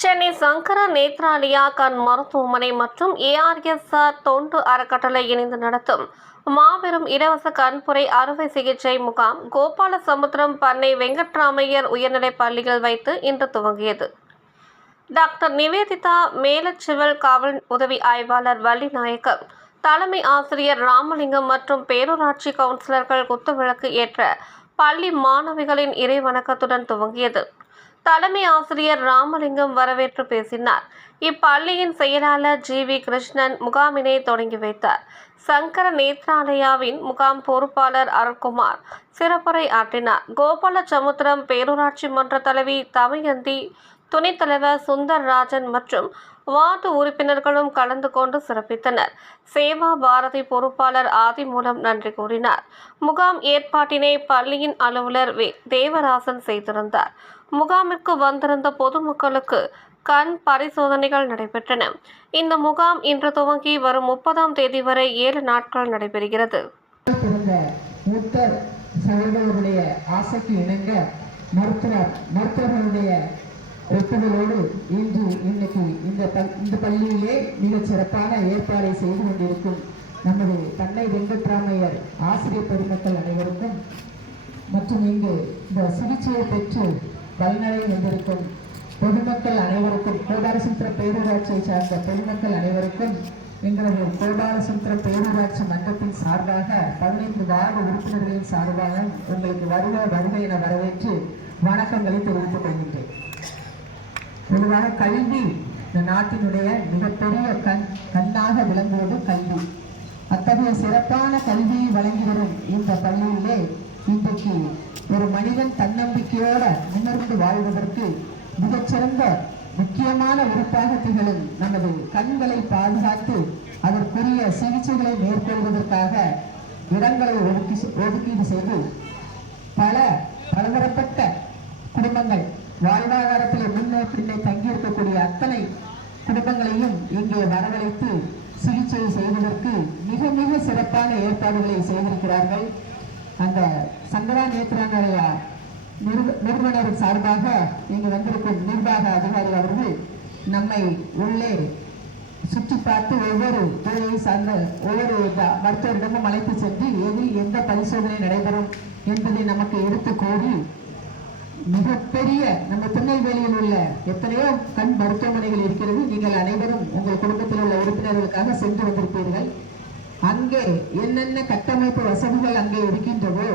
சென்னை சங்கர நேத்ராலயா கண் மருத்துவமனை மற்றும் ஏஆர்எஸ்ஆர் தொண்டு அறக்கட்டளை இணைந்து நடத்தும். மாபெரும் இலவச கண்புரை அறுவை சிகிச்சை முகாம் கோபாலசமுத்திரம் பண்ணை வெங்கட்ராமையர் உயர்நிலைப் பள்ளியில் வைத்து இன்று துவங்கியது. டாக்டர் நிவேதிதா மேலச்சிவல் காவல் உதவி ஆய்வாளர் வள்ளிநாயக்கர் தலைமை ஆசிரியர் ராமலிங்கம் மற்றும் பேரூராட்சி கவுன்சிலர்கள் குத்துவிளக்கு ஏற்ற பள்ளி மாணவிகளின் இறைவணக்கத்துடன் துவங்கியது. தலைமை ஆசிரியர் ராமலிங்கம் வரவேற்று பேசினார். இப்பள்ளியின் செயலாளர் ஜி. வி. கிருஷ்ணன் முகாமினை தொடங்கி வைத்தார். சங்கர நேத்ராலயாவின் முகாம் பொறுப்பாளர் அருண்குமார் சிறப்புரை ஆற்றினார். கோபாலச்சமுத்திரம் பேரூராட்சி மன்ற தலைவி தமயந்தி துணைத் தலைவர் சுந்தர்ராஜன் மற்றும் வார்டு உறுப்பினர்களும் கலந்து கொண்டு சிறப்பித்தனர். சேவா பாரதி பொறுப்பாளர் ஆதி மூலம் நன்றி கூறினார். முகாம் ஏற்பாட்டினை பள்ளியின் அலுவலர் வே. தேவராசன் செய்திருந்தார். முகாமிற்கு வந்திருந்த பொதுமக்களுக்கு கண் பரிசோதனைகள் நடைபெற்றன. இந்த முகாம் இன்று துவங்கி வரும் முப்பதாம் தேதி வரை ஏழு நாட்கள் நடைபெறுகிறது. சகோதரர்களுடைய ஆசைக்கு இணங்க மருத்துவர் மருத்துவர்களுடைய ஒப்புதலோடு இன்று இன்னைக்கு இந்த இந்த பள்ளியிலே மிகச் சிறப்பான ஏற்பாடை செய்து கொண்டிருக்கும் நமது தன்னை வெங்கட்ராமையர் ஆசிரியர் பெருமக்கள் அனைவருக்கும் மற்றும் இங்கு இந்த சிகிச்சையை பெற்று பல்நடை வந்திருக்கும் பொதுமக்கள் அனைவருக்கும் கோபாலசுந்தர பேரூராட்சியை சார்ந்த பொதுமக்கள் அனைவருக்கும் எங்களது கோபாலசுந்தர பேரூராட்சி மன்றத்தின் சார்பாக பதினைந்து வார்டு உறுப்பினர்களின் சார்பாக உங்களுக்கு வருக வருகை என வரவேற்று வணக்கங்களை தெரிவித்துக் கொள்கின்றேன். பொதுவாக கல்வி இந்த நாட்டினுடைய மிகப்பெரிய கண் கண்ணாக விளங்குவது கல்வி. அத்தகைய சிறப்பான கல்வியை வழங்கி வரும் இந்த பள்ளியிலே இன்றைக்கு ஒரு மனிதன் தன்னம்பிக்கையோட முன்னர்ந்து வாழ்வதற்கு மிகச்சிறந்த முக்கியமான உறுப்பாக திகழும் நமது கண்களை பாதுகாத்து அதற்குரிய சிகிச்சைகளை மேற்கொள்வதற்காக இடங்களை ஒதுக்கி ஒதுக்கீடு செய்து பல பலதரப்பட்ட குடும்பங்கள் வாழ்வாதாரத்தில் முன்னே தங்கியிருக்கக்கூடிய அத்தனை குடும்பங்களையும் இங்கே வரவழைத்து சிகிச்சை செய்வதற்கு மிக மிக சிறப்பான ஏற்பாடுகளை செய்திருக்கிறார்கள். அந்த சங்கரா நேத்ராங்கலையா நிறுவ நிறுவனர் சார்பாக இங்கு வந்திருக்கும் நிர்வாக அதிகாரி அவர்கள் நம்மை உள்ளே சுற்றி பார்த்து ஒவ்வொரு துறையை சார்ந்த ஒவ்வொரு மருத்துவரிடமும் அழைத்து சென்று எதில் எந்த பரிசோதனை நடைபெறும் என்பதை நமக்கு எடுத்து கூறி மிகப்பெரிய நம்ம திருநெல்வேலியில் உள்ள எத்தனையோ கண் மருத்துவமனைகள் இருக்கிறது. நீங்கள் அனைவரும் உங்கள் குடும்பத்தில் உள்ள உறுப்பினர்களுக்காக சென்று வந்திருப்பீர்கள். அங்கே என்னென்ன கட்டமைப்பு வசதிகள் அங்கே இருக்கின்றதோ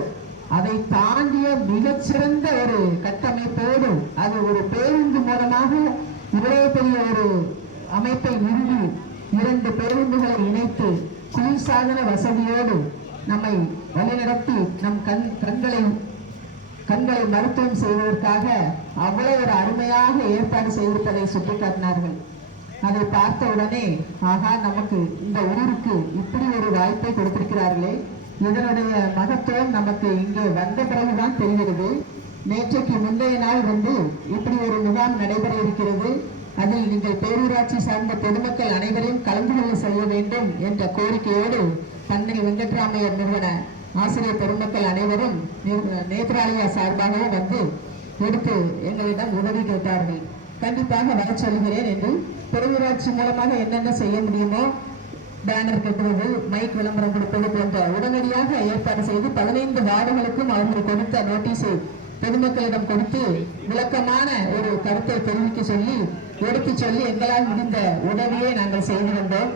அதை தாண்டிய மிகச்சிறந்த ஒரு கட்டமைப்போடு அது ஒரு பேருந்து மூலமாக இவ்வளவு பெரிய ஒரு அமைப்பை நிறுவி இரண்டு பேருந்துகளை இணைத்து குளிர்சாதன வசதியோடு நம்மை வழிநடத்தி நம் கண் கண்களை கண்களை மருத்துவம் செய்வதற்காக அவ்வளவு ஒரு அருமையாக ஏற்பாடு செய்திருப்பதை சுட்டிக்காட்டினார்கள். அதை பார்த்த உடனே ஆகா நமக்கு இந்த ஊருக்கு இப்படி ஒரு வாய்ப்பை கொடுத்திருக்கிறார்களே. இதனுடைய மகத்துவம் நமக்கு இங்கே வந்த பிறகுதான் தெரிகிறது. நேற்றைக்கு முந்தைய நாள் வந்து இப்படி ஒரு முகாம் நடைபெற இருக்கிறது. அதில் நீங்கள் பேரூராட்சி சார்ந்த பொதுமக்கள் அனைவரையும் கலந்து கொள்ள செய்ய வேண்டும் என்ற கோரிக்கையோடு தன்னை வெங்கட்ராமையர் நிறுவன ஆசிரியர் பெருமக்கள் அனைவரும் நேத்ராலயா சார்பாகவும் வந்து எடுத்து எங்களிடம் உதவி கேட்டார்கள். கண்டிப்பாக வர சொல்கிறேன் என்று பெருவராட்சி மூலமாக என்னென்ன செய்ய முடியுமோ பேனர் கட்டுவது மைக் விளம்பரம் கொடுப்பது போன்ற உடனடியாக ஏற்பாடு செய்து பதினைந்து வார்டுகளுக்கும் அவர்கள் கொடுத்த நோட்டீஸை பொதுமக்களிடம் கொடுத்து விளக்கமான ஒரு கருத்தை தெரிவிக்க சொல்லி எடுத்து சொல்லி எங்களால் முடிந்த உதவியை நாங்கள் செய்து வந்தோம்.